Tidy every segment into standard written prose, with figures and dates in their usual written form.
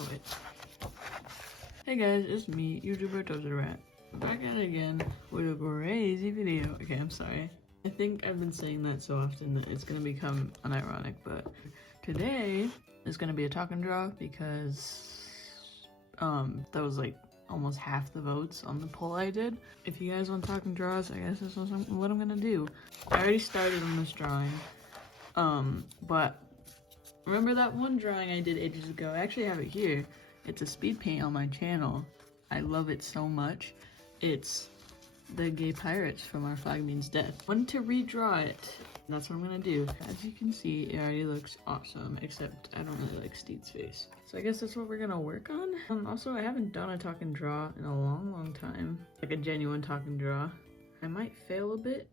Oh wait. Hey guys, it's me, YouTuber Toaster Rat. Back at it again with a crazy video. Okay, I'm sorry. I think I've been saying that so often that it's gonna become unironic, but today is gonna be a talk and draw because that was like almost half the votes on the poll I did. If you guys want talk and draws, I guess this is what I'm gonna do. I already started on this drawing, but remember that one drawing I did ages ago? I actually have it here. It's a speed paint on my channel. I love it so much. It's the gay pirates from Our Flag Means Death. I wanted to redraw it. That's what I'm gonna do. As you can see, it already looks awesome, except I don't really like Stede's face. So I guess that's what we're gonna work on. Also, I haven't done a talk and draw in a long time. Like a genuine talk and draw. I might fail a bit,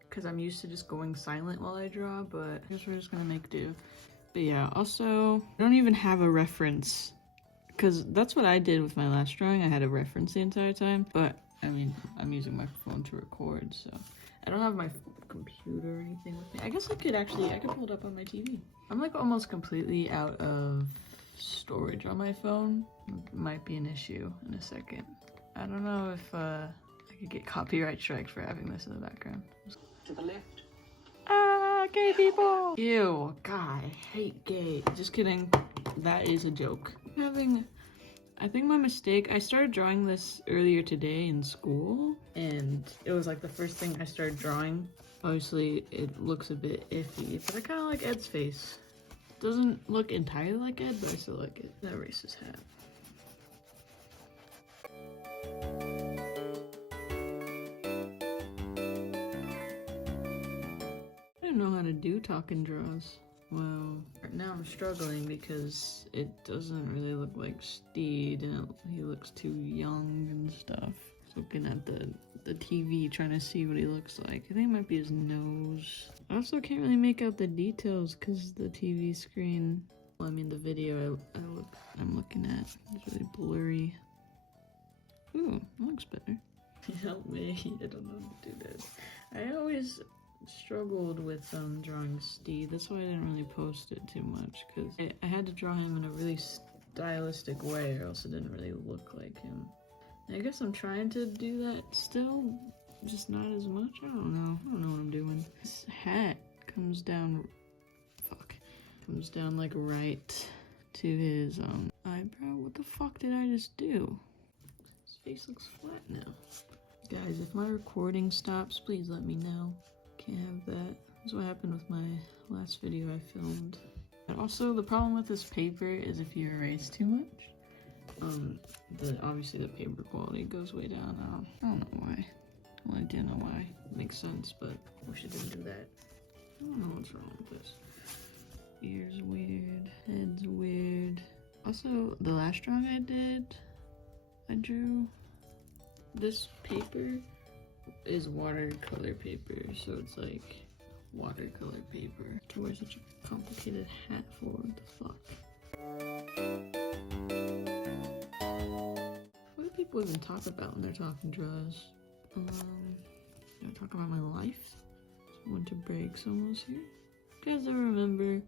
because I'm used to just going silent while I draw, but I guess we're just gonna make do. But yeah, also, I don't even have a reference, because that's what I did with my last drawing. I had a reference the entire time, but I mean, I'm using my phone to record, so I don't have my computer or anything with me. I guess I could pull it up on my TV. I'm like almost completely out of storage on my phone. It might be an issue in a second. I don't know if I could get copyright strikes for having this in the background. To the left. Ah, gay people! Ew, God, I hate gay. Just kidding. That is a joke. I think my mistake, I started drawing this earlier today in school, and it was like the first thing I started drawing. Obviously, it looks a bit iffy, but I kind of like Ed's face. Doesn't look entirely like Ed, but I still like it. That racist hat. I don't know how to do talk and draws. Well, right now I'm struggling because it doesn't really look like Stede, and he looks too young and stuff. Looking at the TV, trying to see what he looks like. I think it might be his nose. I also can't really make out the details because the TV screen, well, I mean the video I'm looking at is really blurry. Ooh, that looks better. Help me, I don't know how to do this. I always struggled with drawing Stede. That's why I didn't really post it too much, because I had to draw him in a really stylistic way or else it didn't really look like him. I guess I'm trying to do that still, just not as much. I don't know what I'm doing. This hat comes down like right to his eyebrow. What the fuck did I just do? His face looks flat now. Guys, if my recording stops, please let me know. Can't have that. That's what happened with my last video I filmed. And also, the problem with this paper is if you erase too much, obviously the paper quality goes way down. I don't know why. Well, I do know why. It makes sense, but I wish I didn't do that. I don't know what's wrong with this. Ears weird, head's weird. Also, the last drawing I drew this paper is watercolor paper, so it's like watercolor paper. To wear such a complicated hat for, what the fuck? What do people even talk about when they're talking draws? I talk about my life. Winter break's almost here. You guys ever remember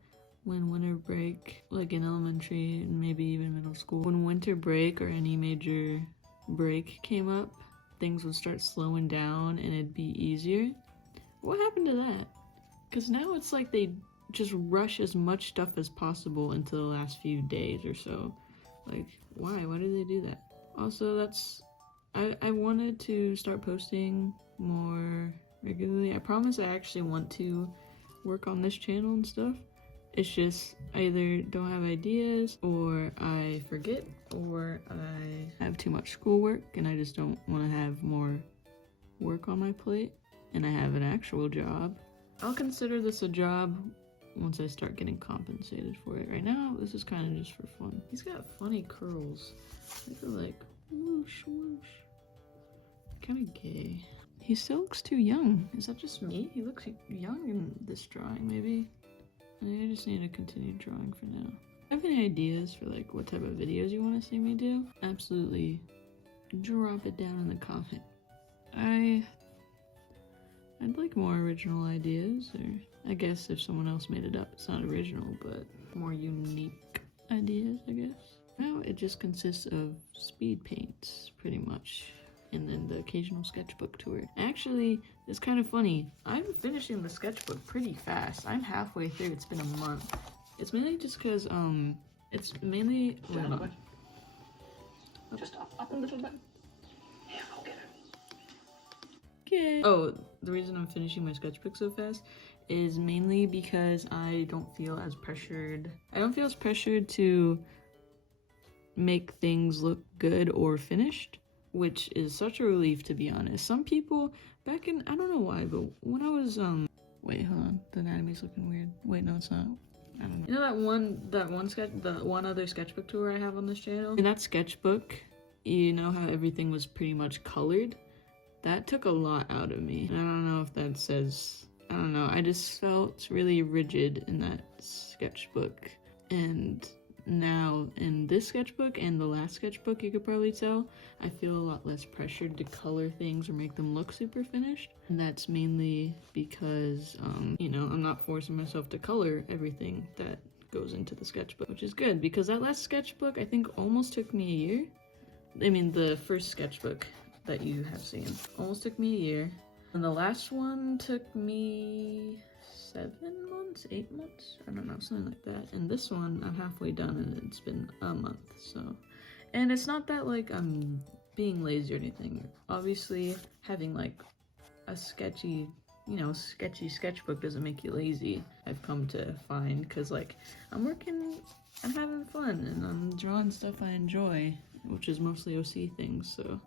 when winter break, like in elementary and maybe even middle school, when winter break or any major break came up, things would start slowing down and it'd be easier? What happened to that? Because now it's like they just rush as much stuff as possible into the last few days or so. Like, why? Why do they do that? Also, I wanted to start posting more regularly. I promise I actually want to work on this channel and stuff. It's just I either don't have ideas, or I forget, or I have too much schoolwork and I just don't want to have more work on my plate, and I have an actual job. I'll consider this a job once I start getting compensated for it. Right now, this is kind of just for fun. He's got funny curls. I feel like whoosh whoosh. Kind of gay. He still looks too young. Is that just me? He looks young in this drawing, maybe. I just need to continue drawing for now. Have any ideas for like what type of videos you want to see me do? Absolutely drop it down in the comment. I'd like more original ideas, or I guess if someone else made it up, it's not original, but more unique ideas, I guess. I it just consists of speed paints, pretty much. And then the occasional sketchbook tour. Actually, it's kind of funny. I'm finishing the sketchbook pretty fast. I'm halfway through. It's been a month. It's mainly just because, it's mainly... Hold on. Just up a little bit. Yeah, I'll get it. Okay. Oh, the reason I'm finishing my sketchbook so fast is mainly because I don't feel as pressured. I don't feel as pressured to make things look good or finished, which is such a relief, to be honest. Some people back in, I don't know why, but when I was wait, hold on, the anatomy's looking weird. Wait, no, it's not. I don't know. You know the one other sketchbook tour I have on this channel? In that sketchbook, you know how everything was pretty much colored? That took a lot out of me. I don't know if that says, I don't know, I just felt really rigid in that sketchbook. And now in this sketchbook and the last sketchbook, you could probably tell, I feel a lot less pressured to color things or make them look super finished. And that's mainly because, you know, I'm not forcing myself to color everything that goes into the sketchbook, which is good because that last sketchbook I think almost took me a year. I mean, the first sketchbook that you have seen almost took me a year. And the last one took me 7 months, 8 months, I don't know, something like that. And this one I'm halfway done and it's been a month. So, and it's not that like I'm being lazy or anything. Obviously having like a sketchy, you know, sketchy sketchbook doesn't make you lazy, I've come to find, because like I'm working, I'm having fun and I'm drawing stuff I enjoy, which is mostly OC things. So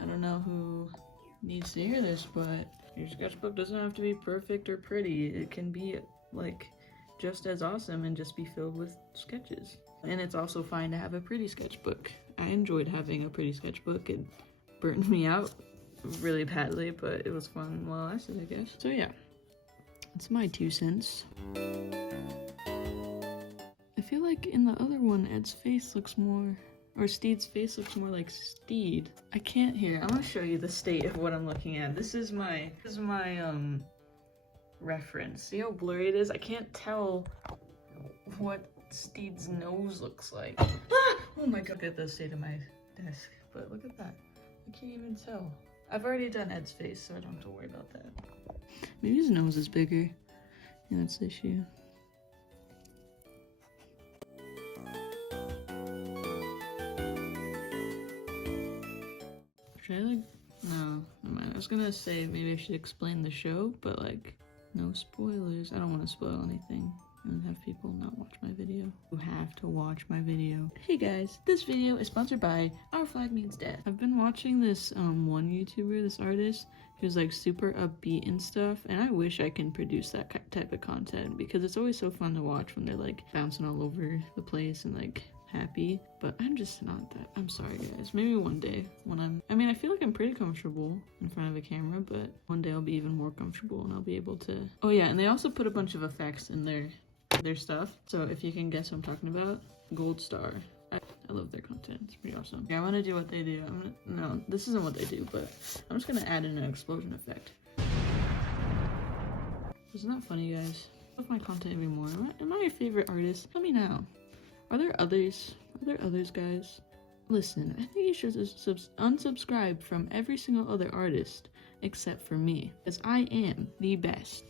I don't know who needs to hear this, but your sketchbook doesn't have to be perfect or pretty. It can be like just as awesome and just be filled with sketches. And it's also fine to have a pretty sketchbook. I enjoyed having a pretty sketchbook. It burned me out really badly, but it was fun while it lasted, I guess. So yeah, it's my 2 cents. I feel like in the other one, Ed's face looks more, or Stede's face looks more like Stede. I can't hear. I'm gonna show you the state of what I'm looking at. This is my reference. See how blurry it is? I can't tell what Stede's nose looks like. Ah! Oh my god, look at the state of my desk. But look at that. I can't even tell. I've already done Ed's face, so I don't have to worry about that. Maybe his nose is bigger. Yeah, that's the issue. Should I like, no, never mind. I was gonna say maybe I should explain the show, but like, no spoilers. I don't want to spoil anything and have people not watch my video. You have to watch my video. Hey guys, this video is sponsored by Our Flag Means Death. I've been watching this one YouTuber, this artist, who's like super upbeat and stuff, and I wish I can produce that type of content because it's always so fun to watch when they're like bouncing all over the place and like happy, but I'm just not that. I'm sorry guys, maybe one day when I mean I feel like I'm pretty comfortable in front of a camera, but one day I'll be even more comfortable and I'll be able to. Oh yeah, and they also put a bunch of effects in their stuff, so if you can guess what I'm talking about, gold star. I love their content, it's pretty awesome. Yeah, I want to do what they do. No, this isn't what they do, but I'm just gonna add in an explosion effect. Isn't that funny, guys? I love my content even more. Am I your favorite artist? Tell me now. Are there others? Are there others, guys? Listen, I think you should unsubscribe from every single other artist except for me, because I am the best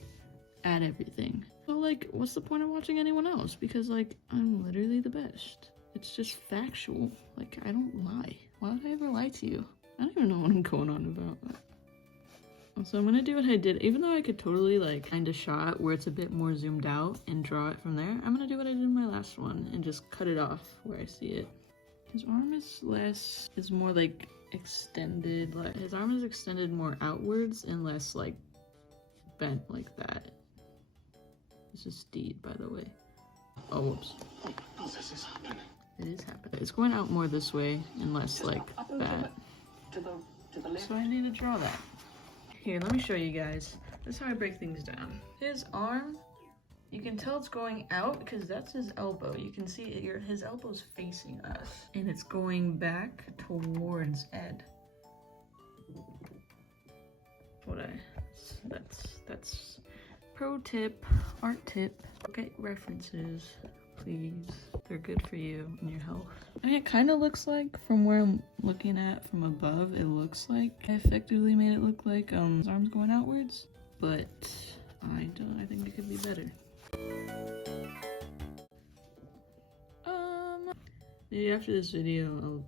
at everything. So like, what's the point of watching anyone else? Because like, I'm literally the best. It's just factual. Like, I don't lie. Why would I ever lie to you? I don't even know what I'm going on about. So I'm gonna do what I did, even though I could totally like find a shot where it's a bit more zoomed out and draw it from there. I'm gonna do what I did in my last one and just cut it off where I see it. His arm is more like extended, like his arm is extended more outwards and less like bent like that. This is Stede, by the way. Oh, whoops. Oh, this is happening. It is happening. It's going out more this way and less like that. To the left. So I need to draw that. Here, let me show you guys. This is how I break things down. His arm, you can tell it's going out because that's his elbow. You can see it, his elbow's facing us and it's going back towards Ed. That's pro tip, art tip. Look at references. please. They're good for you and your health. I mean, it kind of looks like, from where I'm looking at from above, it looks like I effectively made it look like his arms going outwards, but I think it could be better. Maybe after this video,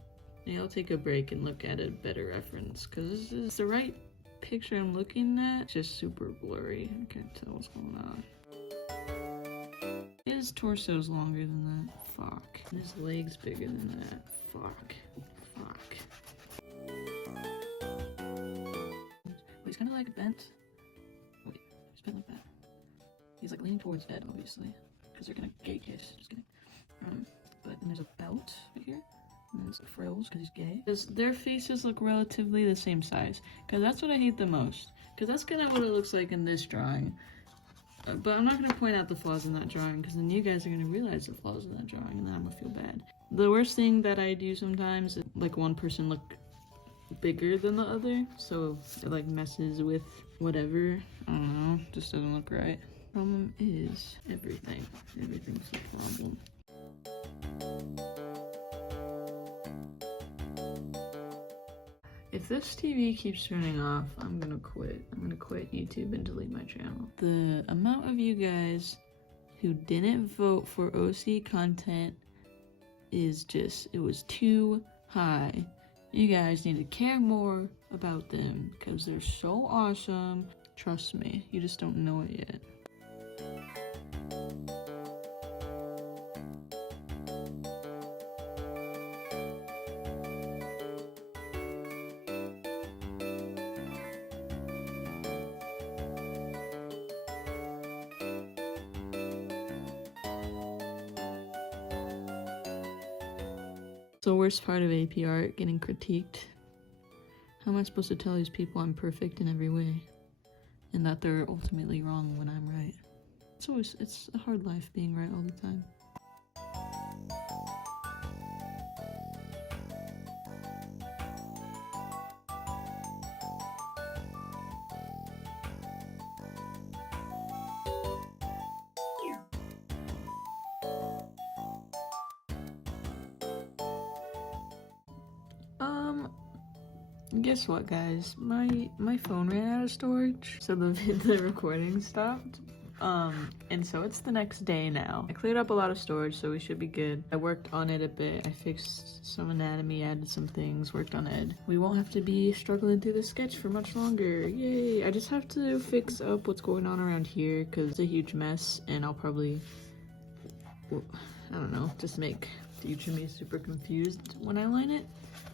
I'll take a break and look at a better reference, because this is the right picture I'm looking at. It's just super blurry. I can't tell what's going on. His torso's longer than that. Fuck. His leg's bigger than that. Fuck. Fuck. Wait, he's kind of like bent. Wait, he's bent like that. He's like leaning towards Ed, obviously, because they're gonna gay kiss. Just kidding. But then there's a belt right here. And there's the frills because he's gay. Their faces look relatively the same size, because that's what I hate the most. Because that's kind of what it looks like in this drawing. But I'm not going to point out the flaws in that drawing, because then you guys are going to realize the flaws in that drawing, and then I'm going to feel bad. The worst thing that I do sometimes is like one person look bigger than the other, so it like messes with whatever. I don't know, just doesn't look right. Problem is everything. Everything's the problem. If this TV keeps turning off, I'm gonna quit. I'm gonna quit YouTube and delete my channel. The amount of you guys who didn't vote for OC content is just, it was too high. You guys need to care more about them because they're so awesome. Trust me, you just don't know it yet. The worst part of AP art, getting critiqued. How am I supposed to tell these people I'm perfect in every way and that they're ultimately wrong when I'm right? It's a hard life being right all the time. Guess what, guys? My phone ran out of storage, so the recording stopped. And so it's the next day now. I cleared up a lot of storage, so we should be good. I worked on it a bit. I fixed some anatomy, added some things, worked on Ed. We won't have to be struggling through the sketch for much longer. Yay! I just have to fix up what's going on around here, because it's a huge mess, and I'll probably, well, I don't know, just make future me super confused when I line it.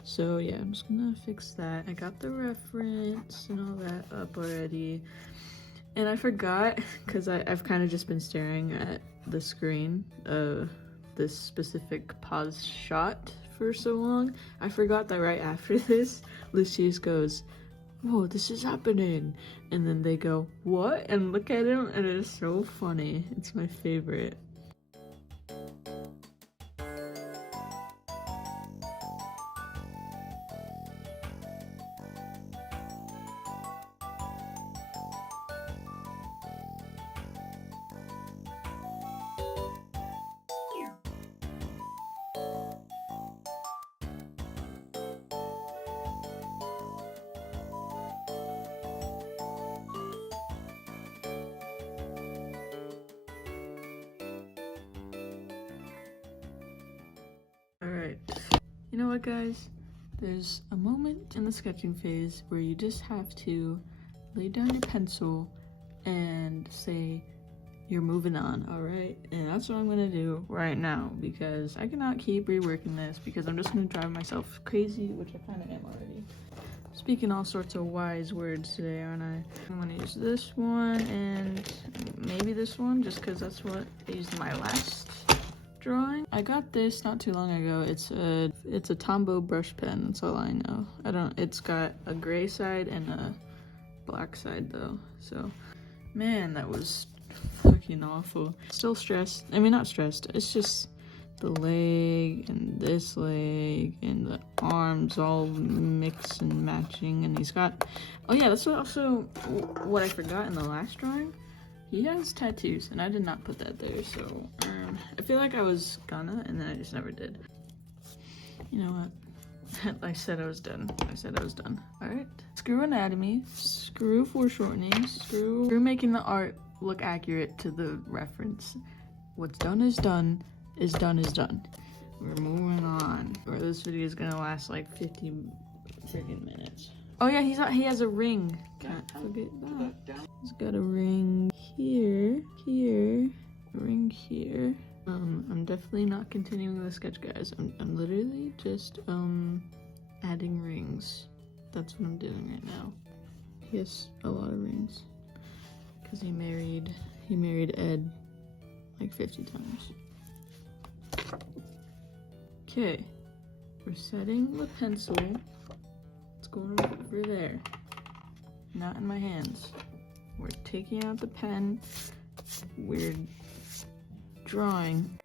So yeah, I'm just gonna fix that. I got the reference and all that up already. And I forgot, because I've kind of just been staring at the screen of this specific pause shot for so long. I forgot that right after this, Lucius goes, "Whoa, this is happening." And then they go, "What?" And look at him, and it is so funny. It's my favorite. Alright, you know what, guys? There's a moment in the sketching phase where you just have to lay down your pencil and say you're moving on, alright? And that's what I'm gonna do right now, because I cannot keep reworking this, because I'm just gonna drive myself crazy, which I kind of am already. Speaking all sorts of wise words today, aren't I? I'm gonna use this one and maybe this one, just because that's what I used in my last drawing. I got this not too long ago. It's a Tombow brush pen, that's all I know. It's got a gray side and a black side though, so man, that was fucking awful. Still stressed. I mean, not stressed, it's just the leg and this leg and the arms all mix and matching. And he's got, oh yeah, that's also what I forgot in the last drawing. He has tattoos, and I did not put that there, so I feel like I was gonna, and then I just never did. You know what? I said I was done. I said I was done. Alright. Screw anatomy, screw foreshortening, screw making the art look accurate to the reference. What's done is done, is done is done. We're moving on. Or this video is gonna last like 50 freaking minutes. Oh yeah, he has a ring. Can't forget that. He's got a ring here, a ring here. I'm definitely not continuing the sketch, guys. I'm literally just adding rings. That's what I'm doing right now. He has a lot of rings because he married Ed like 50 times. Okay, we're setting the pencil. It's going over there, not in my hands. We're taking out the pen. We're drawing.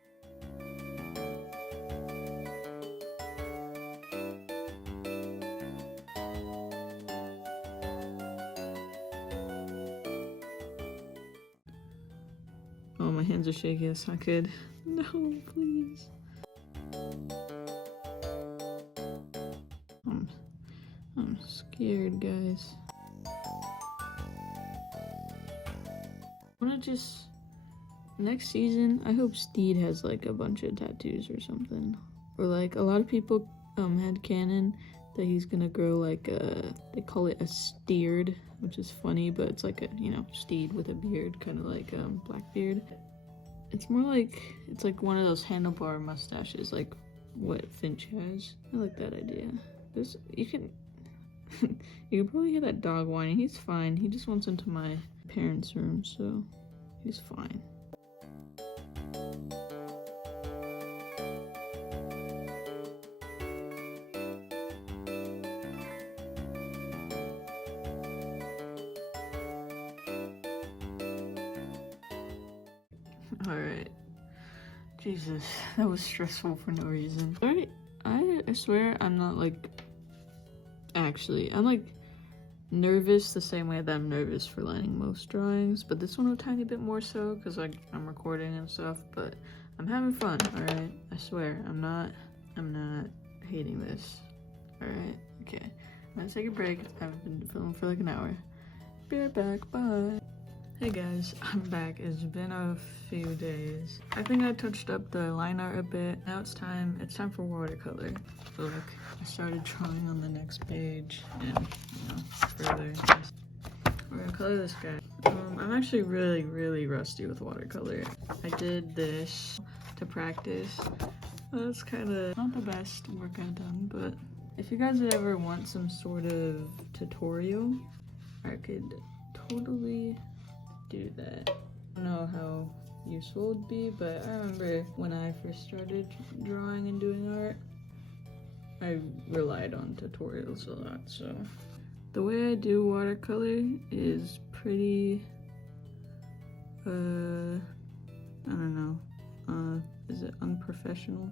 Oh, my hands are shaky. That's not good. No, please. I'm scared, guys. I wanna just... Next season, I hope Stede has like a bunch of tattoos or something. Or like, a lot of people had canon that he's gonna grow like a... They call it a steered, which is funny, but it's like a, you know, steed with a beard, kind of like Blackbeard. It's more like, it's like one of those handlebar mustaches, like what Finch has. I like that idea. You can probably hear that dog whining. He's fine. He just wants into my parents' room, so he's fine. Alright. Jesus, that was stressful for no reason. Alright, I swear I'm not like... Actually, I'm like nervous the same way that I'm nervous for lining most drawings, but this one a tiny bit more so because like I'm recording and stuff, but I'm having fun, alright? I swear, I'm not hating this. Alright, okay. I'm gonna take a break. I've been filming for like an hour. Be right back, bye. Hey guys, I'm back. It's been a few days. I think I touched up the line art a bit. Now it's time for watercolor. So like, I started drawing on the next page and, you know, further. We're gonna color this guy. I'm actually really rusty with watercolor. I did this to practice. That's kind of not the best work I've done, but if you guys would ever want some sort of tutorial, I could totally do that. I don't know how useful it would be, but I remember when I first started drawing and doing art, I relied on tutorials a lot, so. The way I do watercolor is pretty, I don't know, is it unprofessional?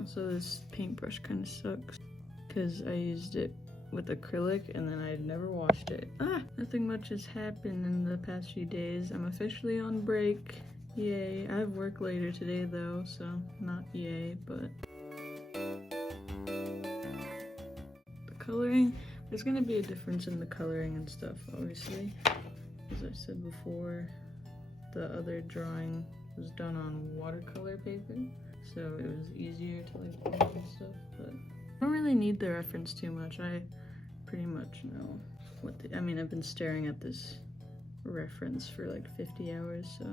Also, this paintbrush kind of sucks, because I used it with acrylic and then I never washed it. Nothing much has happened in the past few days. I'm officially on break. Yay. I have work later today though, so not yay, but the coloring, there's gonna be a difference in the coloring and stuff, obviously. As I said before, the other drawing was done on watercolor paper, so it was easier to like paint and stuff, but I don't really need the reference too much. I pretty much know what I've been staring at this reference for like 50 hours, so.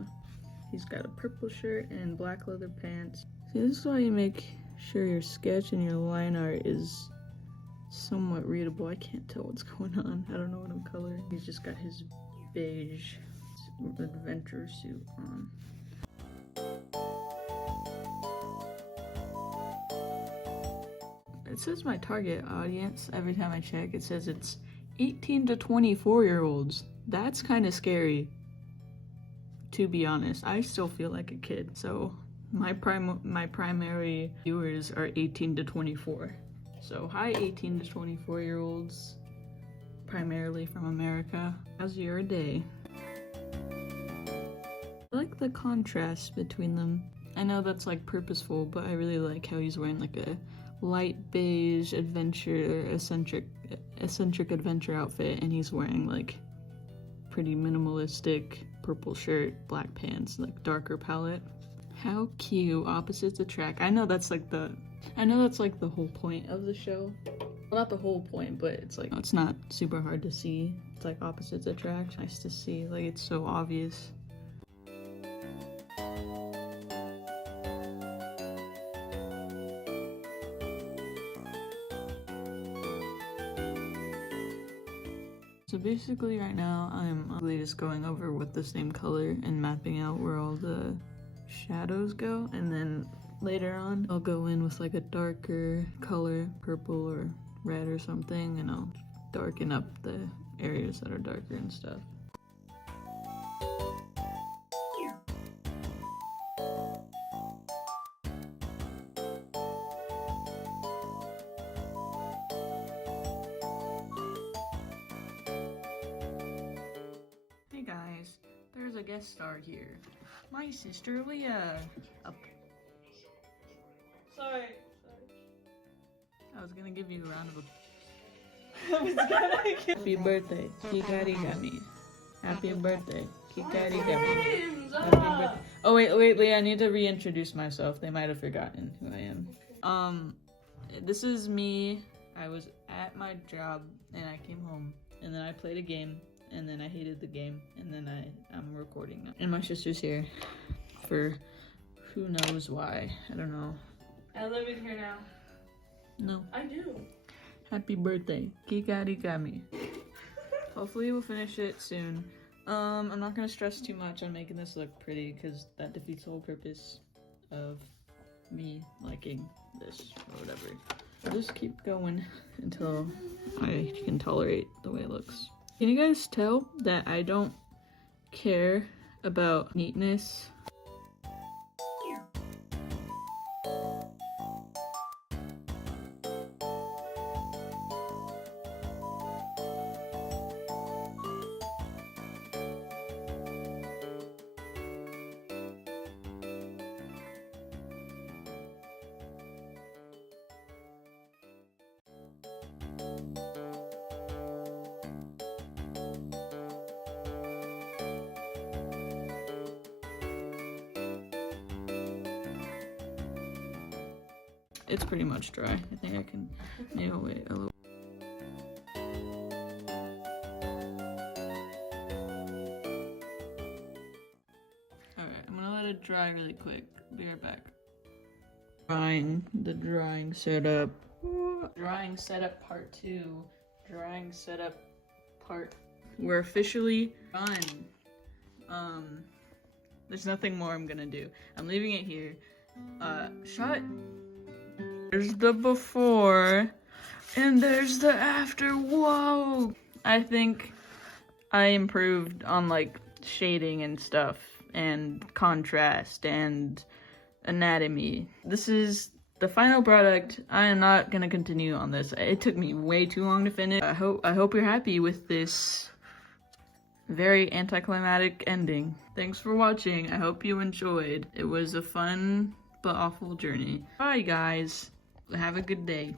He's got a purple shirt and black leather pants. See, this is why you make sure your sketch and your line art is somewhat readable. I can't tell what's going on. I don't know what I'm coloring. He's just got his beige adventure suit on. It says my target audience, every time I check, it says it's 18 to 24-year-olds. That's kind of scary, to be honest. I still feel like a kid, so my primary viewers are 18 to 24. So hi 18 to 24-year-olds, primarily from America. How's your day? like the contrast between them. I know that's like purposeful, but I really like how he's wearing like a light beige adventure, eccentric adventure outfit, and he's wearing like pretty minimalistic purple shirt, black pants, like darker palette. How cute, opposites attract. I know that's like the whole point of the show. Well, not the whole point, but it's like, it's not super hard to see. It's like opposites attract. Nice to see, like it's so obvious. So basically right now I'm really just going over with the same color and mapping out where all the shadows go, and then later on I'll go in with like a darker color, purple or red or something, and I'll darken up the areas that are darker and stuff. Hey guys, there's a guest star here. My sister Leah. Sorry. I was gonna give you a round of applause. Happy birthday, Kikarigami. Happy birthday, Kikarigami. Happy birthday. Oh wait, Leah, I need to reintroduce myself. They might have forgotten who I am. This is me. I was at my job and I came home and then I played a game and then I hated the game and then I'm recording now. And my sister's here for who knows why. I don't know. I live in here now. No. I do. Happy birthday, Kikarigami. Hopefully we'll finish it soon. I'm not gonna stress too much on making this look pretty because that defeats the whole purpose of me liking this or whatever. I'll just keep going until I can tolerate the way it looks. Can you guys tell that I don't care about neatness? It's pretty much dry. I think I can nail it a little. Alright, I'm gonna let it dry really quick. Be right back. The drying setup. Drying setup part 2. Drying setup part. We're officially done. There's nothing more I'm gonna do. I'm leaving it here. Shut. There's the before, and there's the after. Whoa! I think I improved on like shading and stuff, and contrast, and anatomy. This is the final product. I am not gonna continue on this. It took me way too long to finish. I hope you're happy with this very anticlimactic ending. Thanks for watching. I hope you enjoyed. It was a fun but awful journey. Bye guys. Have a good day.